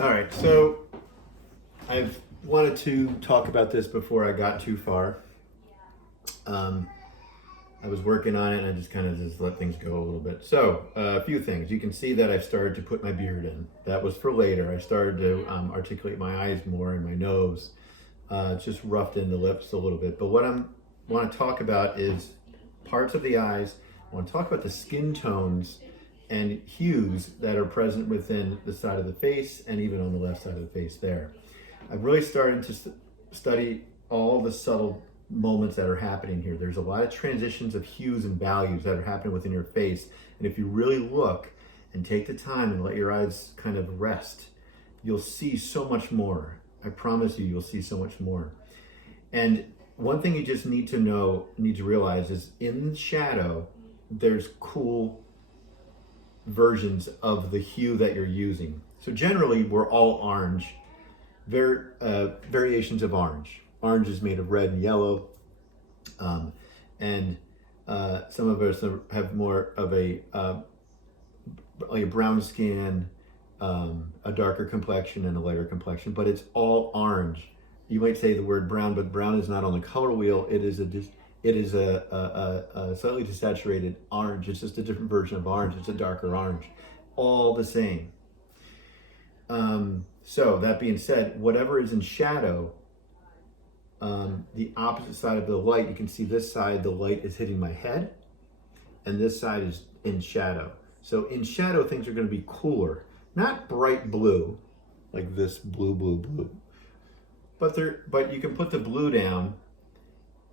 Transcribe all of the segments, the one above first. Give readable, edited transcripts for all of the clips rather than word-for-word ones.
All right, so I've wanted to talk about this before I got too far. Um, I was working on it and I just kind of just let things go a little bit. So, a few things. You can see that I've started to put my beard in. That was for later. I started to articulate my eyes more and my nose. Just roughed in the lips a little bit. But what I want to talk about is parts of the eyes. I want to talk about the skin tones and hues that are present within the side of the face and even on the left side of the face there. I've really started to study all the subtle moments that are happening here. There's a lot of transitions of hues and values that are happening within your face. And if you really look and take the time and let your eyes kind of rest, you'll see so much more. I promise you, you'll see so much more. And one thing you just need to realize is in shadow, there's cool versions of the hue that you're using. So generally, we're all orange. Variations of orange. Orange is made of red and yellow, and some of us have more of like a brown skin, a darker complexion, and a lighter complexion. But it's all orange. You might say the word brown, but brown is not on the color wheel. It is a slightly desaturated orange. It's just a different version of orange. It's a darker orange. All the same. So that being said, whatever is in shadow, the opposite side of the light, you can see this side, the light is hitting my head, and this side is in shadow. So in shadow, things are going to be cooler. Not bright blue, like this blue, but you can put the blue down,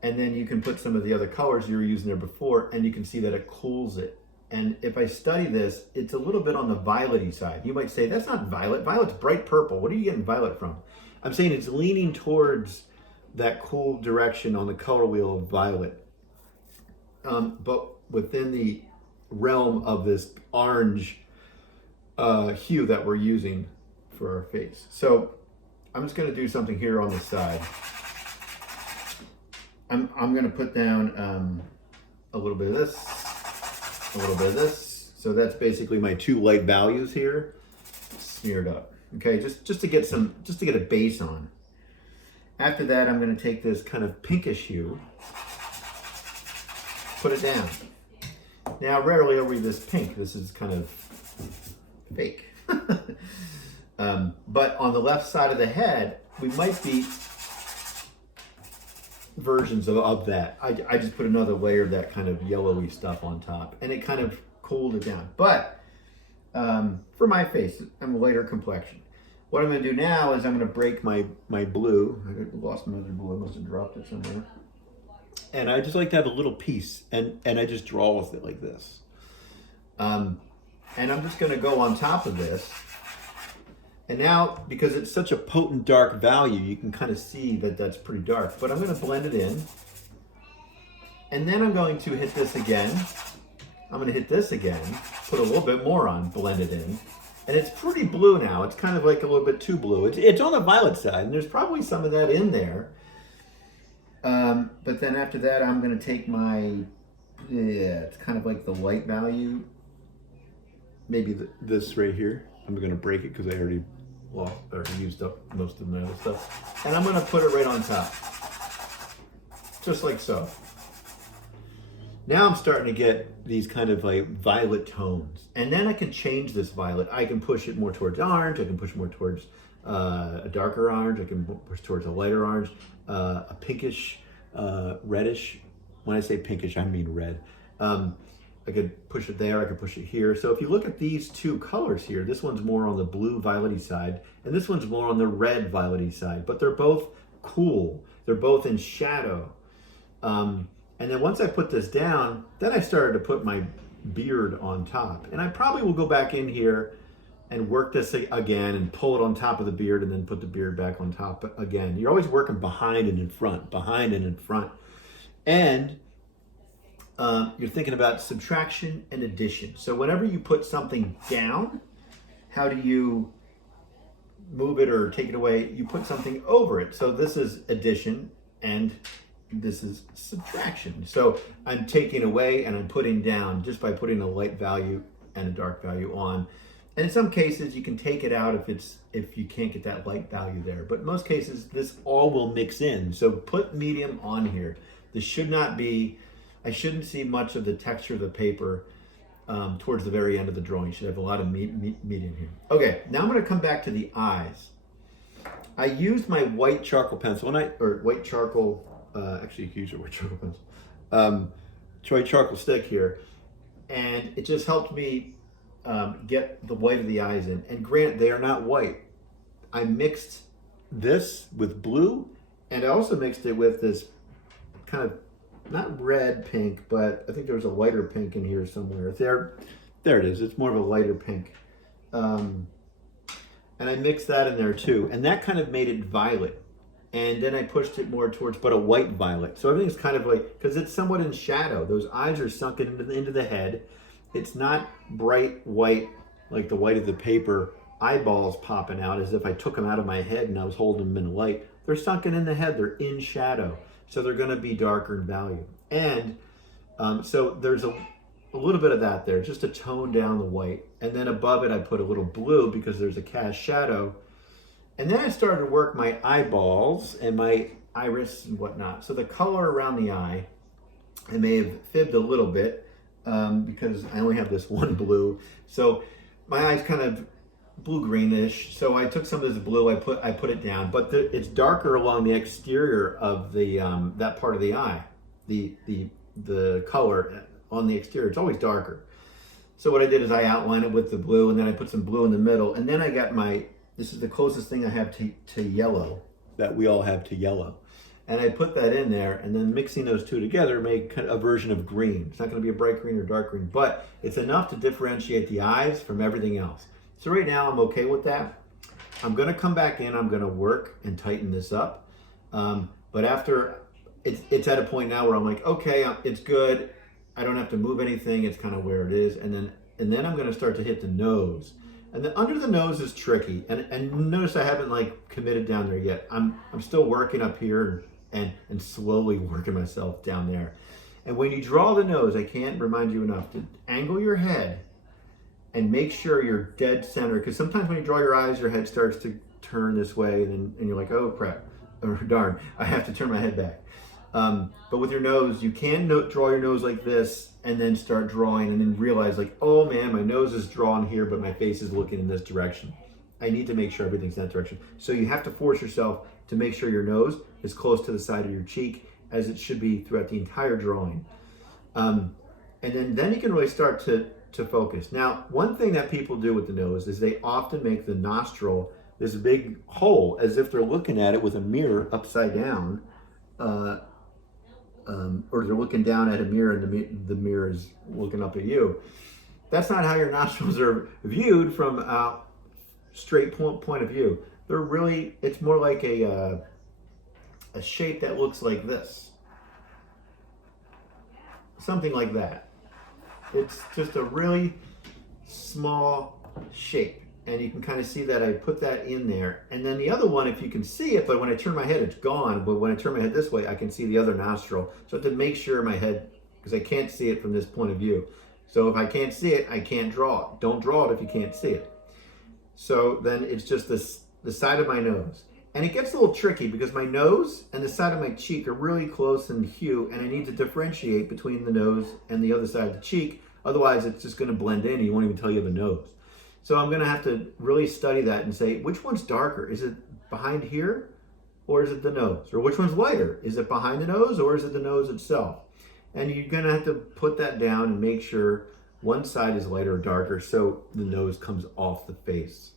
and then you can put some of the other colors you were using there before, and you can see that it cools it. And if I study this, it's a little bit on the violet-y side. You might say, that's not violet. Violet's bright purple. What are you getting violet from? I'm saying it's leaning towards that cool direction on the color wheel of violet. But within the realm of this orange hue that we're using for our face. So I'm just going to do something here on the side. I'm going to put down a little bit of this, a little bit of this. So that's basically my two light values here, smeared up. Okay, just to get a base on. After that, I'm going to take this kind of pinkish hue, put it down. Now, rarely are we this pink. This is kind of fake. But on the left side of the head, we might be versions of that. I just put another layer of that kind of yellowy stuff on top, and it kind of cooled it down. But for my face, I'm a lighter complexion. What I'm going to do now is I'm going to break my blue. I lost my other blue. I must have dropped it somewhere. And I just like to have a little piece, and I just draw with it like this. And I'm just going to go on top of this. And now, because it's such a potent dark value, you can kind of see that that's pretty dark. But I'm going to blend it in. And then I'm going to hit this again. I'm going to hit this again, put a little bit more on, blend it in. And it's pretty blue now. It's kind of like a little bit too blue. It's on the violet side, and there's probably some of that in there. But then after that, I'm going to take it's kind of like the light value. Maybe this right here. I'm going to break it because I already used up most of my other stuff. And I'm going to put it right on top. Just like so. Now I'm starting to get these kind of like violet tones. And then I can change this violet. I can push it more towards orange. I can push more towards a darker orange. I can push towards a lighter orange, a pinkish, reddish. When I say pinkish, I mean red. I could push it there, I could push it here. So if you look at these two colors here, this one's more on the blue violet-y side, and this one's more on the red violet-y side, but they're both cool. They're both in shadow. And then once I put this down, then I started to put my beard on top. And I probably will go back in here and work this again and pull it on top of the beard and then put the beard back on top again. You're always working behind and in front, behind and in front. And you're thinking about subtraction and addition. So whenever you put something down, how do you move it or take it away? You put something over it. So this is addition and this is subtraction. So I'm taking away and I'm putting down just by putting a light value and a dark value on. And in some cases, you can take it out if you can't get that light value there. But in most cases, this all will mix in. So put medium on here. This should not be, I shouldn't see much of the texture of the paper towards the very end of the drawing. You should have a lot of medium here. Okay, now I'm going to come back to the eyes. I used my white charcoal pencil, or white charcoal, actually you can use your white charcoal pencil, white charcoal stick here, and it just helped me get the white of the eyes in. And granted, they are not white. I mixed this with blue, and I also mixed it with this kind of, not red pink, but I think there was a lighter pink in here somewhere. There it is. It's more of a lighter pink. And I mixed that in there too. And that kind of made it violet. And then I pushed it more towards, but a white violet. So everything's kind of like, because it's somewhat in shadow. Those eyes are sunken into the head. It's not bright white, like the white of the paper, eyeballs popping out as if I took them out of my head and I was holding them in the light. They're sunken in the head. They're in shadow. So they're going to be darker in value. And so there's a little bit of that there, just to tone down the white. And then above it, I put a little blue because there's a cast shadow. And then I started to work my eyeballs and my iris and whatnot. So the color around the eye, I may have fibbed a little bit because I only have this one blue. So my eye's kind of blue-greenish. So I took some of this blue, I put it down, but it's darker along the exterior of the that part of the eye. The color on the exterior, it's always darker. So what I did is I outlined it with the blue, and then I put some blue in the middle, and then I got this is the closest thing I have to yellow, that we all have to yellow. And I put that in there, and then mixing those two together make a version of green. It's not going to be a bright green or dark green, but it's enough to differentiate the eyes from everything else. So right now I'm okay with that. I'm going to come back in, I'm going to work and tighten this up. But after, it's at a point now where I'm like, okay, it's good. I don't have to move anything. It's kind of where it is. And then I'm going to start to hit the nose. And then under the nose is tricky. And notice I haven't like committed down there yet. I'm still working up here and slowly working myself down there. And when you draw the nose, I can't remind you enough to angle your head and make sure you're dead center. Because sometimes when you draw your eyes, your head starts to turn this way, and you're like, oh crap, or darn, I have to turn my head back. But with your nose, you can draw your nose like this and then start drawing and then realize like, oh man, my nose is drawn here, but my face is looking in this direction. I need to make sure everything's in that direction. So you have to force yourself to make sure your nose is close to the side of your cheek as it should be throughout the entire drawing. And then you can really start to focus. Now, one thing that people do with the nose is they often make the nostril this big hole as if they're looking at it with a mirror upside down. Or they're looking down at a mirror and the mirror is looking up at you. That's not how your nostrils are viewed from a straight point of view. They're really, it's more like a shape that looks like this. Something like that. It's just a really small shape. And you can kind of see that I put that in there. And then the other one, if you can see it, but when I turn my head, it's gone. But when I turn my head this way, I can see the other nostril. So I have to make sure my head, because I can't see it from this point of view. So if I can't see it, I can't draw it. Don't draw it if you can't see it. So then it's just the side of my nose. And it gets a little tricky because my nose and the side of my cheek are really close in hue, and I need to differentiate between the nose and the other side of the cheek. Otherwise, it's just going to blend in and you won't even tell you have a nose. So I'm going to have to really study that and say, which one's darker? Is it behind here or is it the nose? Or which one's lighter? Is it behind the nose or is it the nose itself? And you're going to have to put that down and make sure one side is lighter or darker so the nose comes off the face.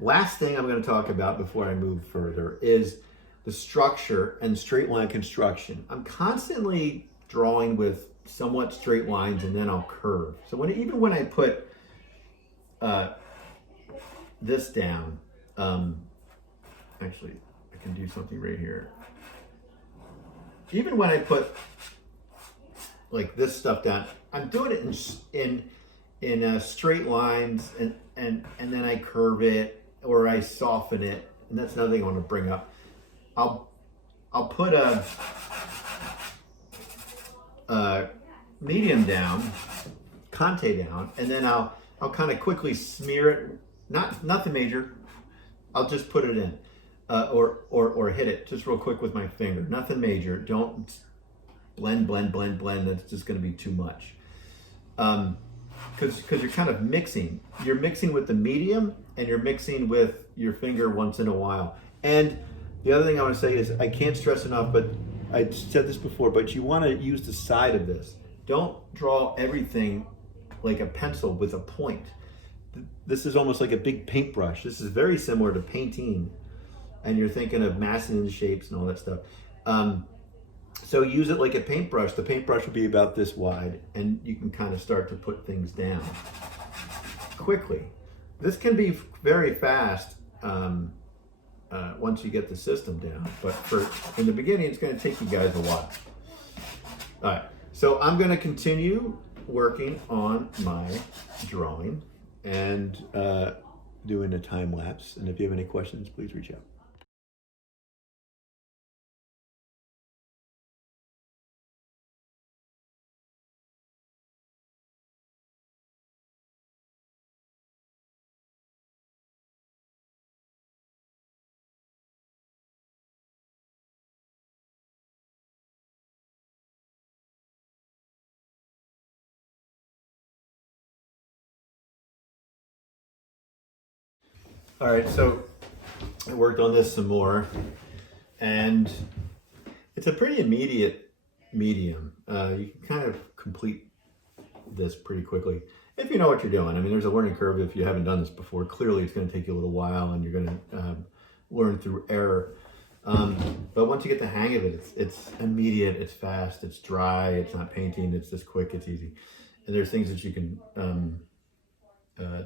Last thing I'm going to talk about before I move further is the structure and straight line construction. I'm constantly drawing with somewhat straight lines and then I'll curve. So even when I put this down, actually I can do something right here. Even when I put like this stuff down, I'm doing it in straight lines and then I curve it or I soften it, and that's another thing I want to bring up. I'll put a medium down, Conte down, and then I'll I'll kind of quickly smear it, nothing major. I'll just put it in, or hit it just real quick with my finger. Nothing major. Don't blend. That's just going to be too much. Because you're kind of mixing. You're mixing with the medium, and you're mixing with your finger once in a while. And the other thing I want to say is, I can't stress enough, but I said this before, but you want to use the side of this. Don't draw everything like a pencil with a point. This is almost like a big paintbrush. This is very similar to painting, and you're thinking of massing in shapes and all that stuff. So use it like a paintbrush. The paintbrush will be about this wide, and you can kind of start to put things down quickly. This can be very fast once you get the system down, but in the beginning, it's going to take you guys a while. All right, so I'm going to continue working on my drawing and doing a time lapse. And if you have any questions, please reach out. All right, so I worked on this some more, and it's a pretty immediate medium. You can kind of complete this pretty quickly if you know what you're doing. I mean, there's a learning curve if you haven't done this before. Clearly, it's going to take you a little while, and you're going to learn through error. But once you get the hang of it, it's immediate, it's fast, it's dry, it's not painting, it's just quick, it's easy. And there's things that you can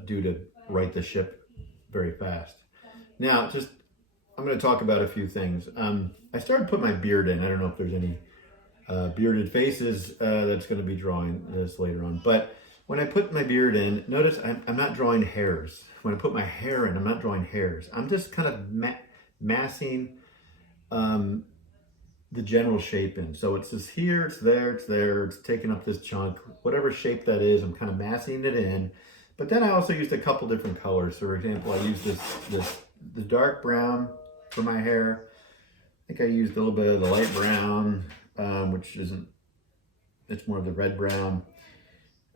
do to right the ship very fast. Now, I'm going to talk about a few things. I started putting my beard in. I don't know if there's any bearded faces that's going to be drawing this later on. But when I put my beard in, notice I'm not drawing hairs. When I put my hair in, I'm not drawing hairs. I'm just kind of massing the general shape in. So it's just here, it's there, it's taking up this chunk. Whatever shape that is, I'm kind of massing it in. But then I also used a couple different colors. So for example, I used the dark brown for my hair. I think I used a little bit of the light brown, which isn't, it's more of the red brown.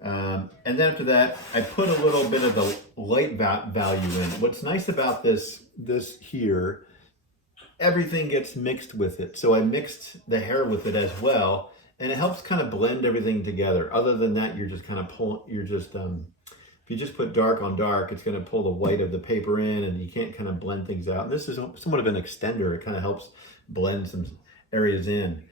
And then after that, I put a little bit of the light value in. What's nice about this here, everything gets mixed with it. So I mixed the hair with it as well, and it helps kind of blend everything together. Other than that, you're just kind of if you just put dark on dark, it's going to pull the white of the paper in, and you can't kind of blend things out. And this is somewhat of an extender. It kind of helps blend some areas in.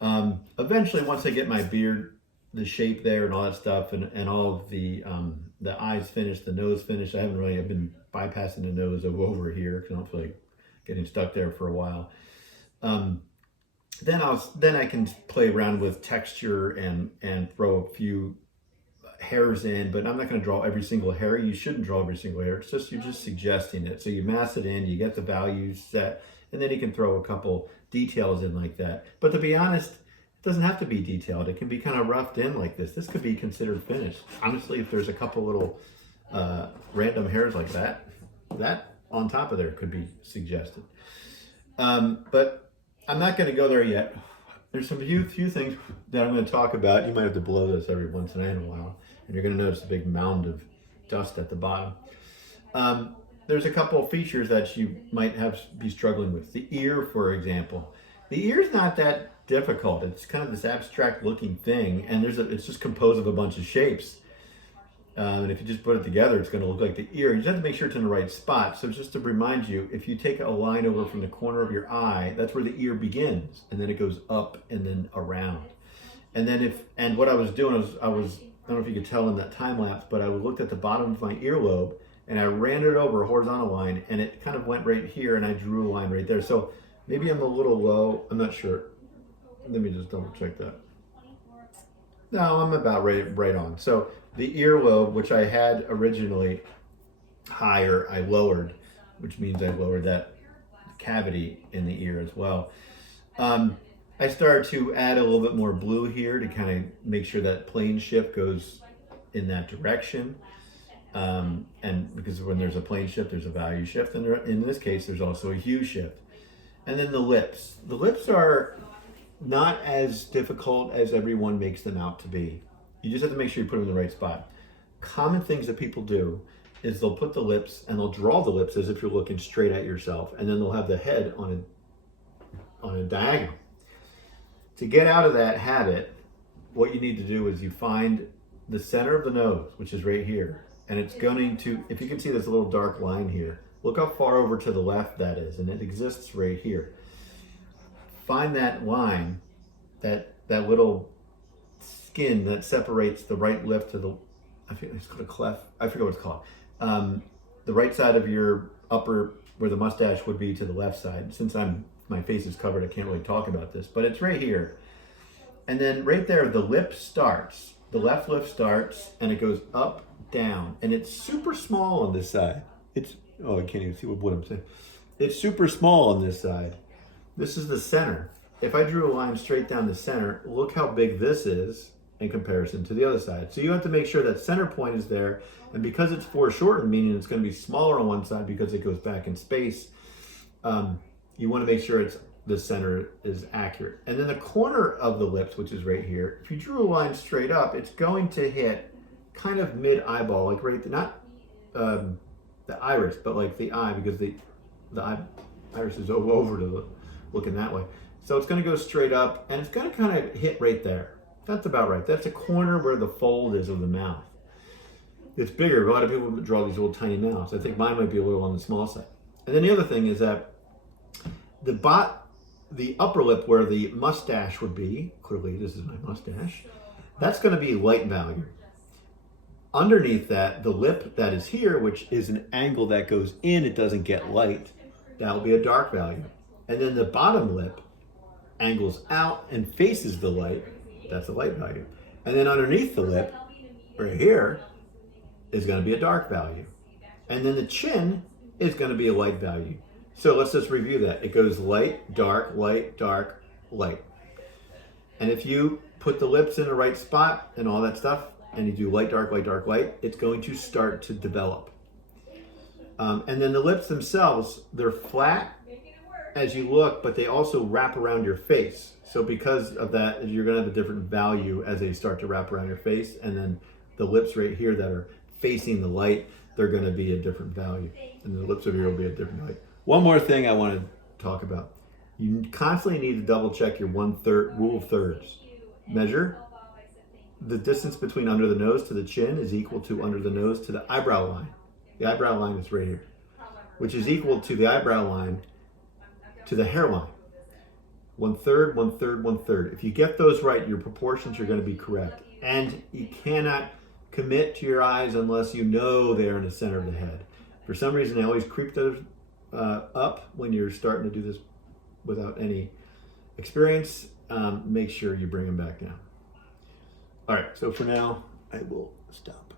Eventually, once I get my beard, the shape there and all that stuff, and all of the eyes finished, the nose finished. I've been bypassing the nose over here because I don't feel like getting stuck there for a while. Then I can play around with texture and throw a few hairs in, but I'm not going to draw every single hair. You shouldn't draw every single hair. It's just, you're just suggesting it. So you mass it in, you get the values set, and then you can throw a couple details in like that. But to be honest, it doesn't have to be detailed. It can be kind of roughed in like this. This could be considered finished. Honestly, if there's a couple little random hairs like that on top of there could be suggested. But I'm not going to go there yet. There's some few things that I'm going to talk about. You might have to blow this every once in a while, and you're going to notice a big mound of dust at the bottom. There's a couple of features that you might be struggling with. The ear, for example. The ear's not that difficult. It's kind of this abstract looking thing, and it's just composed of a bunch of shapes. And if you just put it together, it's going to look like the ear. You just have to make sure it's in the right spot. So just to remind you, if you take a line over from the corner of your eye, that's where the ear begins, and then it goes up and then around. And then what I was doing was I don't know if you could tell in that time lapse, but I looked at the bottom of my earlobe and I ran it over a horizontal line, and it kind of went right here, and I drew a line right there. So maybe I'm a little low. I'm not sure. Let me just double check that. No, I'm about right on. So the earlobe, which I had originally higher, I lowered, which means I lowered that cavity in the ear as well. I started to add a little bit more blue here to kind of make sure that plane shift goes in that direction. And because when there's a plane shift, there's a value shift, and in this case, there's also a hue shift. And then the lips. The lips are not as difficult as everyone makes them out to be. You just have to make sure you put them in the right spot. Common things that people do is they'll put the lips and they'll draw the lips as if you're looking straight at yourself, and then they'll have the head on a diagonal. To get out of that habit, what you need to do is you find the center of the nose, which is right here, and it's going to, if you can see this little dark line here, look how far over to the left that is, and it exists right here. Find that line, that little skin that separates the right lip to the, I think it's called a cleft, I forget what it's called. The right side of your upper, where the mustache would be, to the left side. Since my face is covered, I can't really talk about this, but it's right here. And then right there, the lip starts, the left lip starts, and it goes up, down, and it's super small on this side. It's, oh, I can't even see what I'm saying. It's super small on this side. This is the center. If I drew a line straight down the center, look how big this is in comparison to the other side. So you have to make sure that center point is there, and because it's foreshortened, meaning it's going to be smaller on one side because it goes back in space, you want to make sure the center is accurate. And then the corner of the lips, which is right here, if you drew a line straight up, it's going to hit kind of mid-eyeball, like right, not the iris, but like the eye, because the iris is over to looking that way. So it's going to go straight up, and it's going to kind of hit right there. That's about right. That's a corner where the fold is of the mouth. It's bigger. A lot of people draw these little tiny mouths. I think mine might be a little on the small side. And then the other thing is that the upper lip, where the mustache would be, clearly this is my mustache, that's going to be light value. Underneath that, the lip that is here, which is an angle that goes in, it doesn't get light, that will be a dark value. And then the bottom lip angles out and faces the light, that's a light value. And then underneath the lip, right here, is going to be a dark value. And then the chin is going to be a light value. So let's just review that. It goes light, dark, light, light. And if you put the lips in the right spot and all that stuff, and you do light, dark, light, it's going to start to develop. And then the lips themselves, they're flat as you look, but they also wrap around your face. So because of that, you're going to have a different value as they start to wrap around your face. And then the lips right here that are facing the light, they're going to be a different value. And the lips over here will be a different light. One more thing I want to talk about. You constantly need to double check your rule of thirds. Measure the distance between under the nose to the chin is equal to under the nose to the eyebrow line. The eyebrow line is right here, which is equal to the eyebrow line to the hairline. 1/3, 1/3, 1/3. If you get those right, your proportions are going to be correct. And you cannot commit to your eyes unless you know they're in the center of the head. For some reason, they always creep those up when you're starting to do this without any experience. Make sure you bring them back down. All right, so for now, I will stop.